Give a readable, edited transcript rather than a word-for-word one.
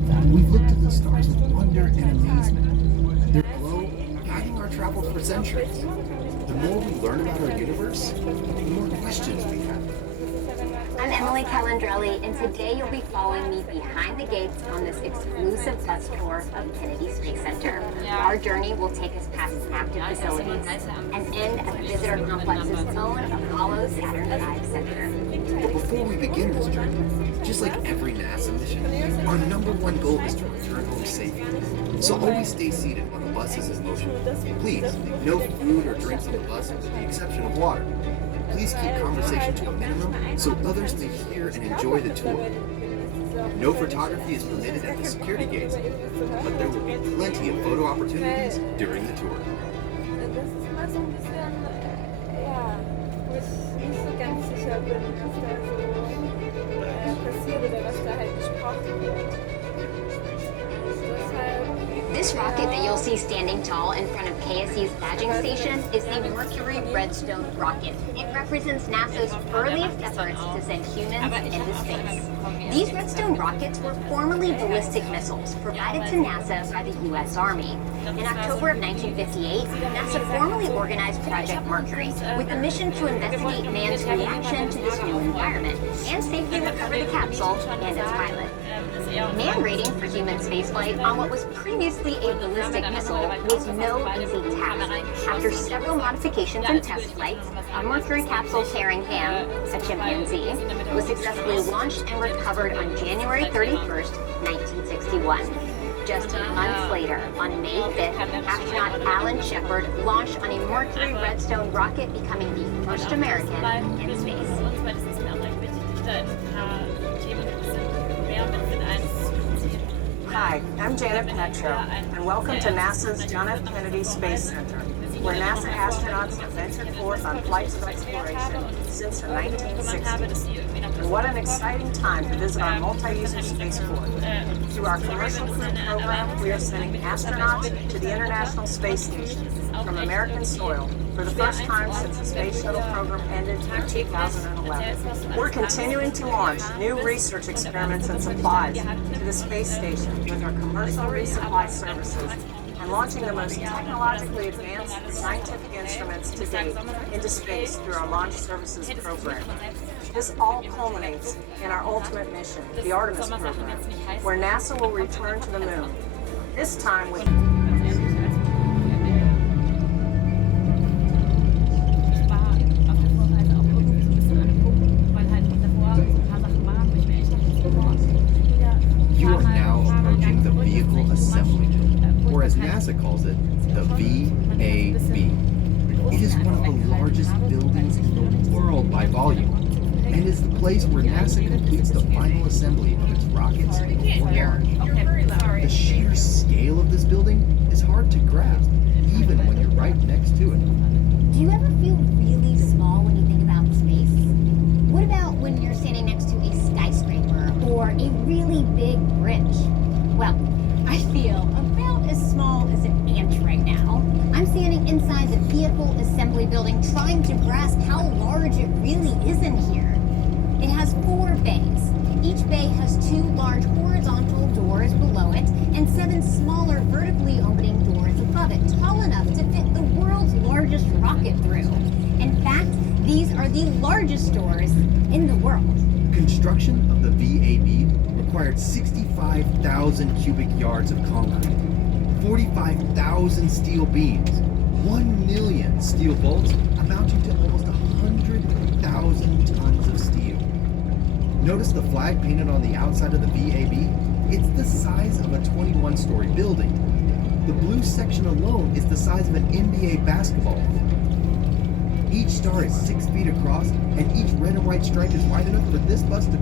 We've looked at the stars with wonder and amazement. Their glow guiding our travel for centuries. The more we learn about our universe, the more questions we have. I'm Emily Calandrelli, and today you'll be following me behind the gates on this exclusive bus tour of Kennedy Space Center. Our journey will take us past active facilities and end at the visitor complex's own Apollo Saturn V Center. But before we begin this journey, just like every NASA mission, our number one goal is to return home safely. So always stay seated when the bus is in motion. Please, no food or drinks on the bus with the exception of water. Please keep conversation to a minimum so others may hear and enjoy the tour. No photography is permitted at the security gates, but there will be plenty of photo opportunities during the tour. Das ist immer so ein bisschen, ja, wo ich nicht so ganz sicher bin, was da so passiert oder was da halt gesprochen wird. This rocket that you'll see standing tall in front of KSC's badging station is the Mercury Redstone rocket. It represents NASA's earliest efforts to send humans into space. These Redstone rockets were formerly ballistic missiles provided to NASA by the U.S. Army. In October of 1958, NASA formally organized Project Mercury with a mission to investigate man's reaction to this new environment and safely recover the capsule and its pilot. Man rating for human spaceflight on what was previously a ballistic missile was no easy task. After several modifications and test flights, a Mercury capsule carrying Ham, a chimpanzee, was successfully launched and recovered on January 31st, 1961. Just months later, on May 5th, astronaut Alan Shepard launched on a Mercury Redstone rocket, becoming the first American in space. Hi, I'm Janet Petro, and welcome to NASA's John F. Kennedy Space Center, where NASA astronauts have ventured forth on flights of exploration since the 1960s. And what an exciting time to visit our multi-user spaceport. Through our commercial crew program, we are sending astronauts to the International Space Station from American soil for the first time since the Space Shuttle program ended in 2011. We're continuing to launch new research experiments and supplies to the space station with our commercial resupply services and launching the most technologically advanced scientific instruments to date into space through our launch services program. This all culminates in our ultimate mission, the Artemis program, where NASA will return to the moon, this time with You are now approaching the Vehicle Assembly, or as NASA calls it, the VAB. It is one of the largest buildings in the world by volume, and is the place where NASA completes the final assembly of its rockets for launch. The sheer scale of this building is hard to grasp, even when you're right next to it. Do you ever feel really small when you think about space? What about when you're standing next to a skyscraper or a really big bridge? Well, I feel about as small as an ant right now. I'm standing inside the Vehicle Assembly building trying to grasp how large it really is in here. It has 4 bays. Each bay has 2 large horizontal doors below it and 7 smaller vertically opening doors above it, tall enough to fit the world's largest rocket through. In fact, these are the largest doors in the world. Construction of the VAB required 65,000 cubic yards of concrete, 45,000 steel beams, 1 million steel bolts amounting to almost 100,000 tons of steel. Notice the flag painted on the outside of the VAB? It's the size of a 21-story building. The blue section alone is the size of an NBA basketball. Each star is 6 feet across, and each red and white stripe is wide enough for this bus to